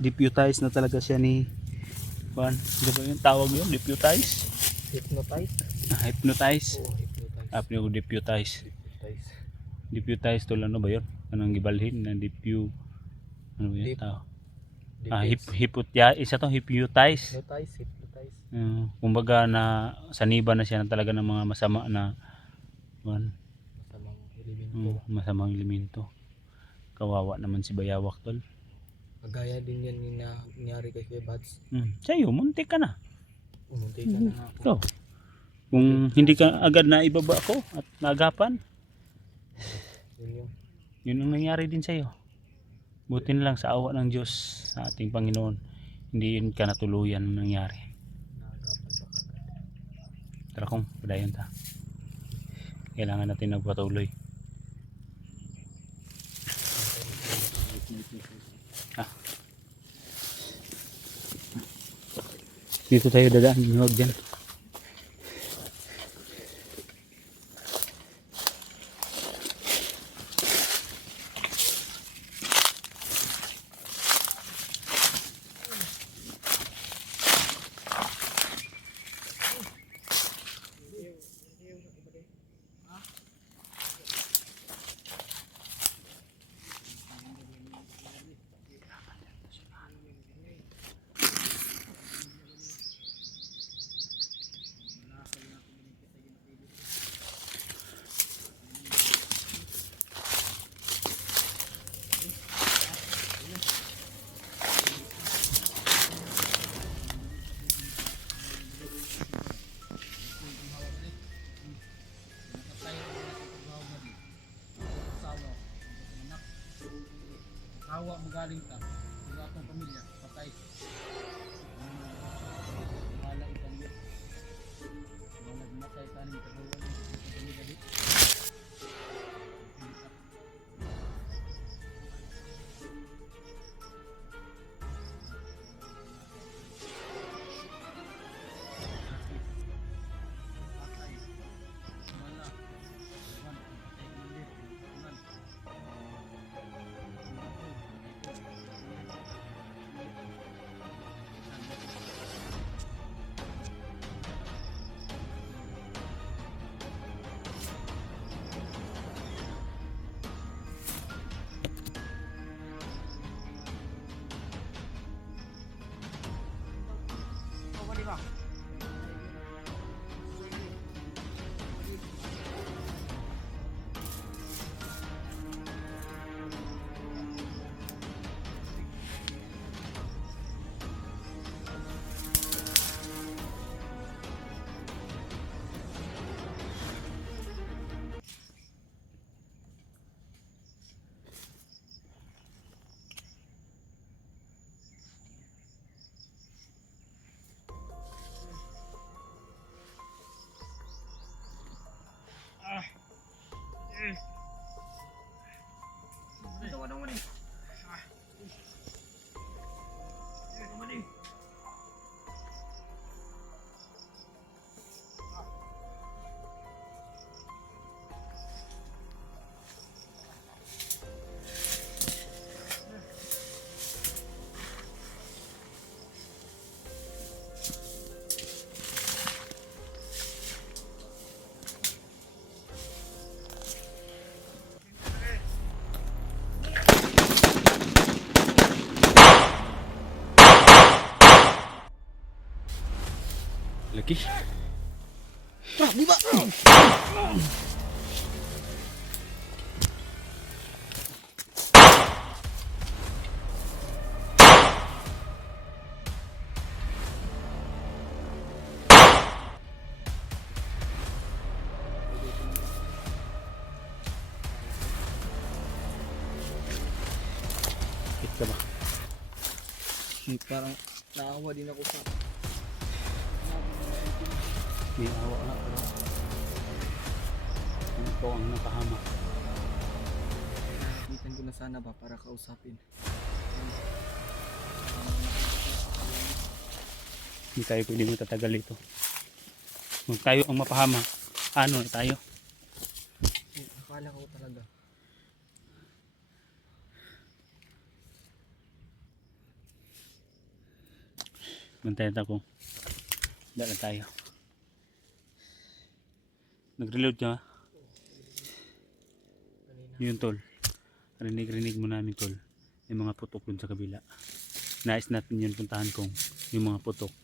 deputize na talaga siya ni Juan. Di ba yung tawag yun? Deputize? Hypnotize? Hypnotize? Oo, hypnotize. Apno ko deputize. Hypnotize. Deputize to ano ba yun? Anong gibalhin na ano ba yun? Tao? Isa to hypnotize. Hypnotize. Kumbaga na saniba na siya na talaga ng mga masama na Masamang elemento. masamang elemento. Kawawa naman si Bayawak tol. Kagaya din yan yung nangyari kay Kuya Bads. Sa'yo, muntik ka na. Umunti ka na nga ako. Ikaw, kung hindi ka agad na ibaba ko at naagapan, yun ang nangyari din sa'yo. Buti na lang sa awa ng Diyos sa ating Panginoon, hindi yun ka natuluyan ang nangyari. Tara kong, padayon ta. Kailangan natin nagpatuloy. Dito tayo dadaan, huwag dyan. wa magaling ta. Wala atong pamilya, patay. Wala itang yun. Wala matay tanin kadulan ng pamilya dito. Lagi. Sakit ka ba? Parang naawa din ako sa May awa nga pero ito ang nakahama. Nakitan ko na sana ba para kausapin. Hindi tayo pwede matatagal ito. Kung tayo ang mapahama, ano na tayo? Akala ko talaga. Bantayan ako. Dala tayo. Nag-reload ka? Yun tol. Rinig-rinig mo namin tol. May mga putok dun sa kabila. Nais natin yun puntahan kong yung mga putok.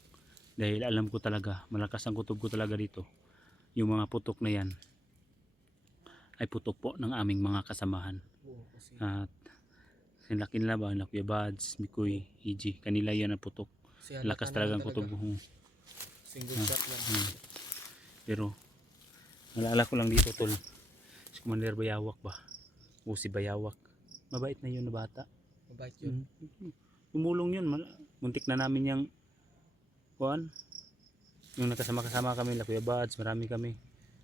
Dahil alam ko talaga, malakas ang kutob ko talaga dito. Yung mga putok na yan ay putok po ng aming mga kasamahan. Oo, kasi At sinlaki nila ba? Kuya Bads, Mikoy, EG. Kanila yan ang putok. Lakas talaga ang kutob ko. Single shot lang. Pero naalala ko lang dito tol, si Commander Bayawak ba o si Bayawak, mabait na yun na bata. Mabait yun. Tumulong yun, muntik na namin yung kuan, yung nakasama-kasama kami la Kuya Bads, marami kami,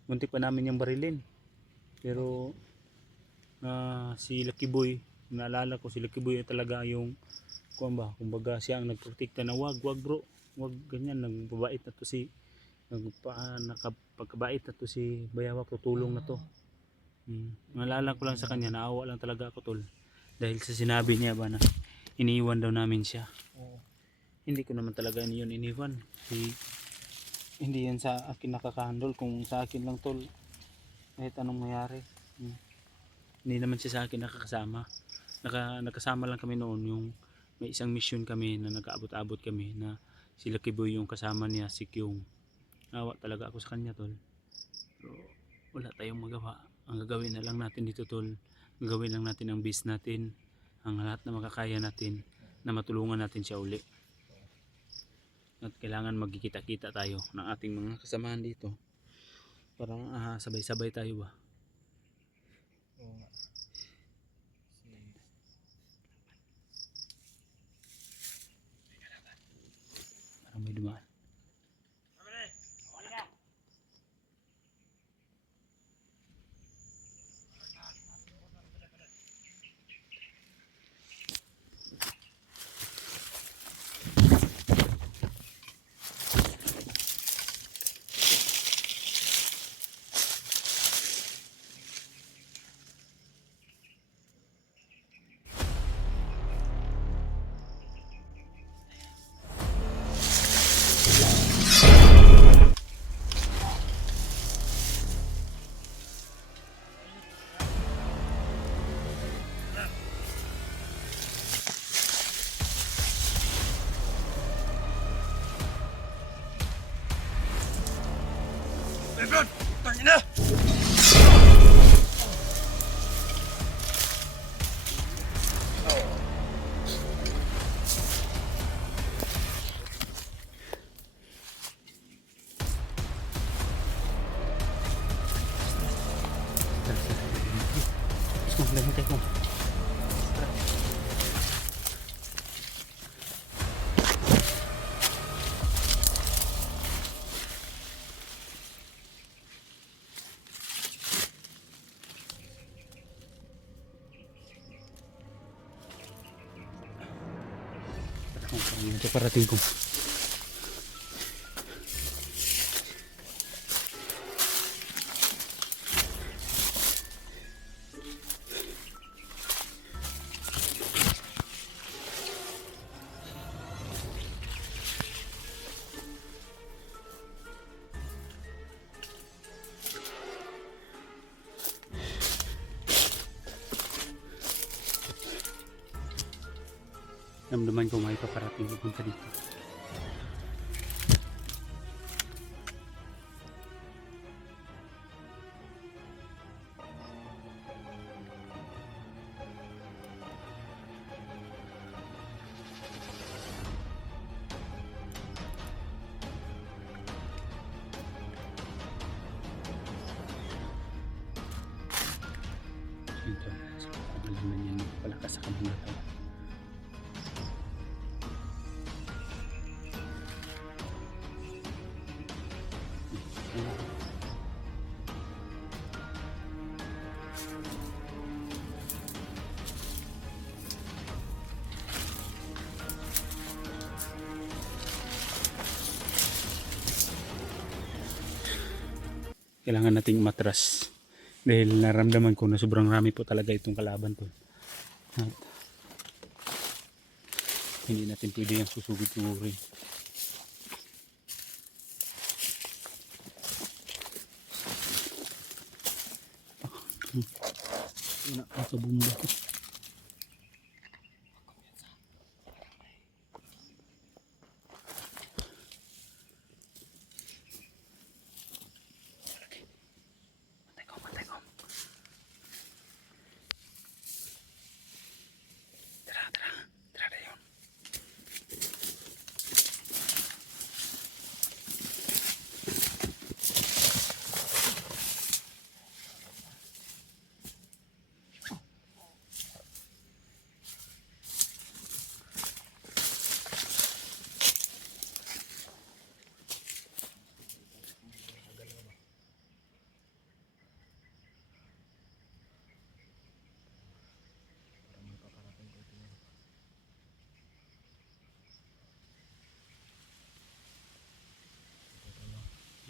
muntik pa namin yung barilin. Pero si Lucky Boy, naalala ko si Lucky Boy talaga yung kuan ba, kumbaga siya ang nagprotekta na wag bro, wag ganyan, nagbabait na to si nakapagkabait na to si Bayawak, tutulong na to. Naalala ko lang sa kanya, naawa lang talaga ako tol. Dahil sa sinabi niya ba na iniwan daw namin siya. Oo. Hindi ko naman talaga yun iniwan. Hindi yan sa akin nakakahandol, kung sa akin lang tol, kahit anong mayari. Hindi naman siya sa akin nakakasama. Nakasama lang kami noon, yung may isang mission kami na nag-aabot-abot kami na si Lucky Boy yung kasama niya, si Kyung. Awa talaga ako sa kanya tol. Pero wala tayong magawa. Ang gagawin na lang natin dito tol, gagawin lang natin ang best natin, ang lahat na makakaya natin na matulungan natin siya uli. At kailangan magkikita-kita tayo ng ating mga kasamahan dito. Parang sabay-sabay tayo ba. Oo nga. likod! Tangina! Hintay ko. Ito parating ko. Namdaman ko may paparating pupunta dito. Ito, alam na niyan palakas sa kanyang natawan. Kailangan nating matras dahil naramdaman ko na sobrang rami po talaga itong kalaban to. At hindi natin pwede yung susugod-sugurin. Nakakabumba ko.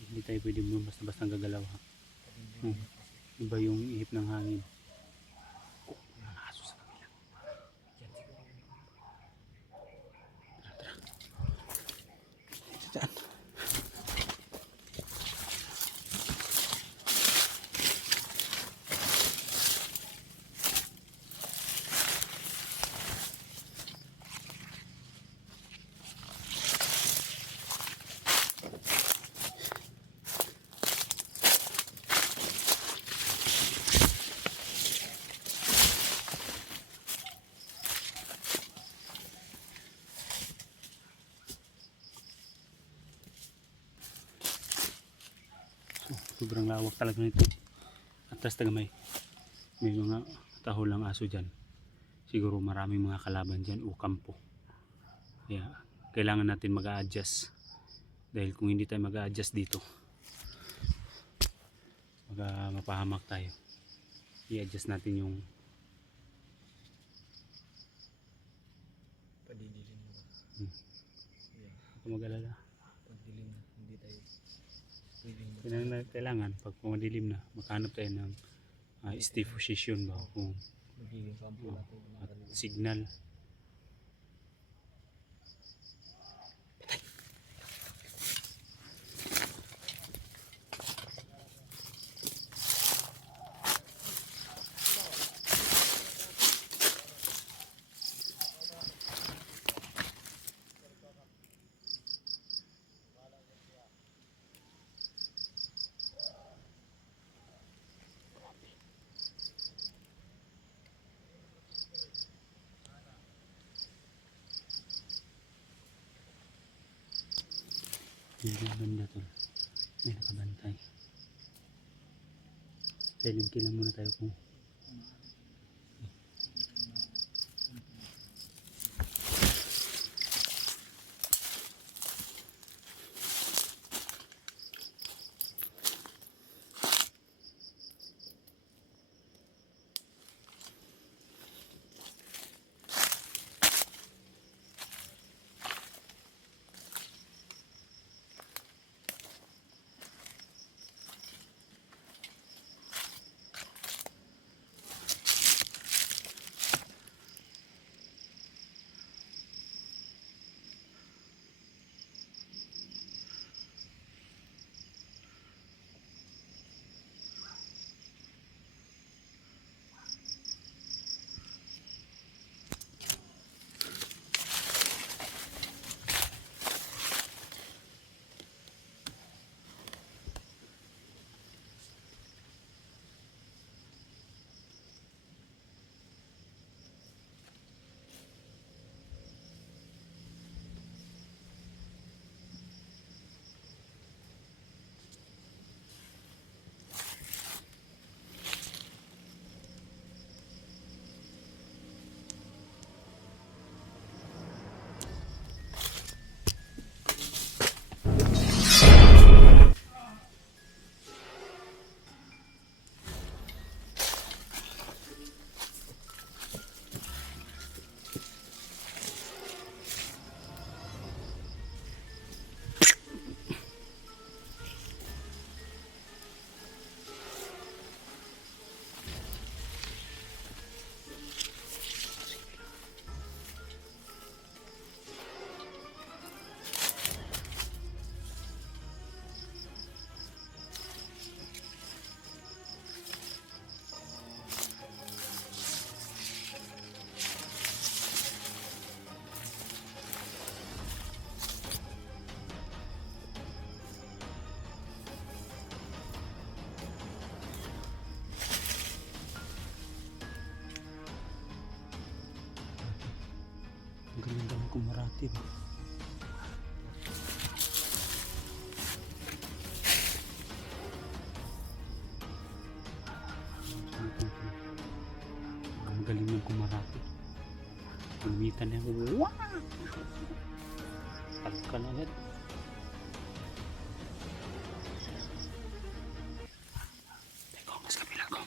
Hindi tayo pwede mo basta-basta gagalaw ha. Iba yung ihip ng hangin. Mga aso sa kabila. Tara. Ito dyan. Sobrang lawak talaga nito. Atras taga may mga tahulang aso dyan. Siguro maraming mga kalaban dyan o kampo. Kaya kailangan natin mag-a-adjust. Dahil kung hindi tayo mag-a-adjust dito, mapahamak tayo. I-adjust natin yung Padidilim mo. Huwag mag-alala. Pagdilim, hindi tayo pwedeng Kailangan pag madilim na makahanap tayo ng stiff position ba kung magiging kampo natin. at signal. Hindi banda to. May nakabantay. Silent kill lang muna tayo kung ang galing daw ng kumarati ba? Ang galing ng kumarati. Gamitan niya. Wow! Alka na ulit. Teko, mas kapila ko.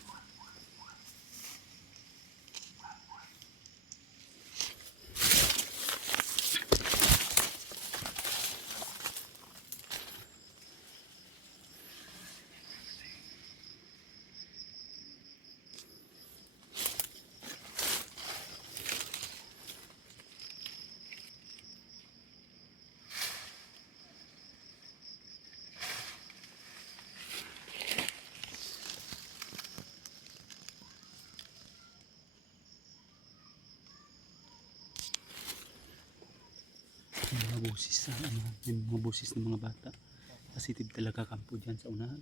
May mga busis sa ano, may mga busis ng mga bata. Positive talaga kampo dyan sa unahan.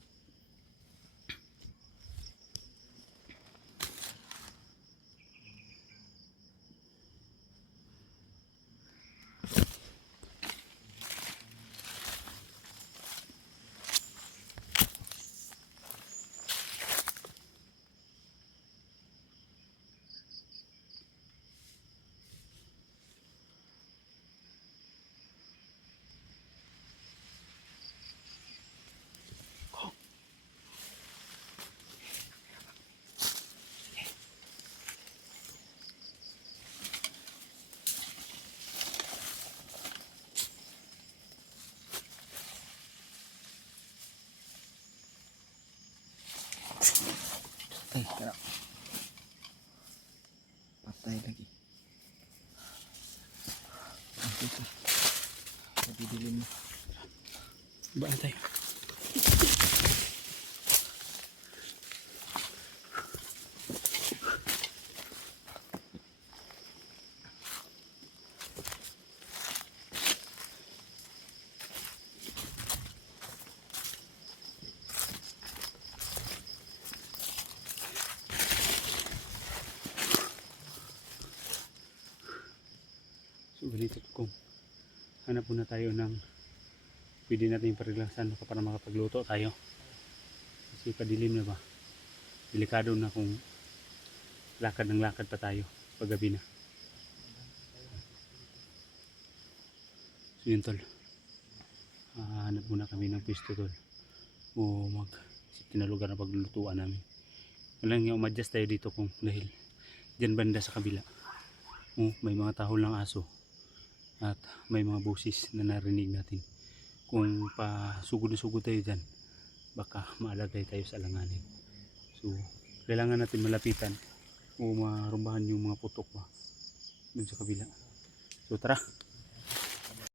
Patay, kaya. Patay lagi. Ito. Nabibilin mo. Ba na tayo? So ganito kung hanap muna tayo ng pwede natin parilaksan para makapagluto tayo. Kasi padilim na ba? Delikado na kung lakad ng lakad pa tayo paggabi na. So yun tol. Hanap muna kami ng pwesto tol. O mag-isip na lugar na paglulutuan namin. Walang yung umadjust tayo dito kung dahil dyan banda sa kabila. May mga tahol ng aso. At may mga busis na narinig natin. Kung pasugod na sugod tayo dyan, baka maalagay tayo sa alanganin. So kailangan natin malapitan o marumbahan yung mga putok ba dun sa kabila. So tara.